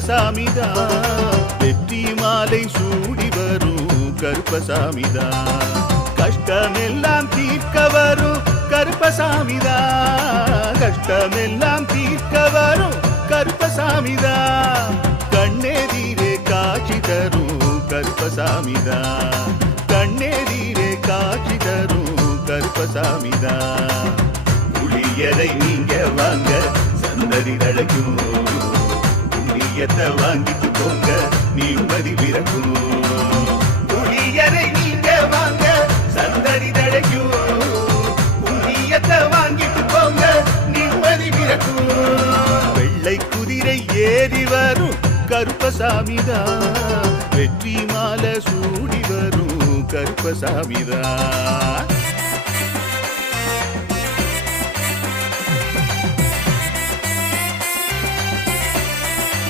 கருப்பசாமிதான் வெற்றி மாலை சூடி வரும் கருப்பசாமிதான் கஷ்டமெல்லாம் தீர்க்க வரும் கருப்பசாமிதான் கஷ்டமெல்லாம் தீர்க்க வரும் கருப்பசாமிதான் கண்ணெதிரே காட்சி தரும் கருப்பசாமிதான் கண்ணெதிரே காட்சி தரும் கருப்பசாமிதான் புளியரை நீங்க வாங்க சந்ததி அழைக்கும் புண்ணியத்தை வாங்கிட்டு போங்க நிம்மதி பிறக்கும் புளியரை நீங்க வாங்க சந்ததி அழைக்கும் புண்ணியத்தை வாங்கிட்டு போங்க நிம்மதி பிறக்கும் வெள்ளை குதிரை ஏறி வரும் கருப்பசாமிதான் வெற்றி மாலை சூடி வரும் கருப்பசாமிதான்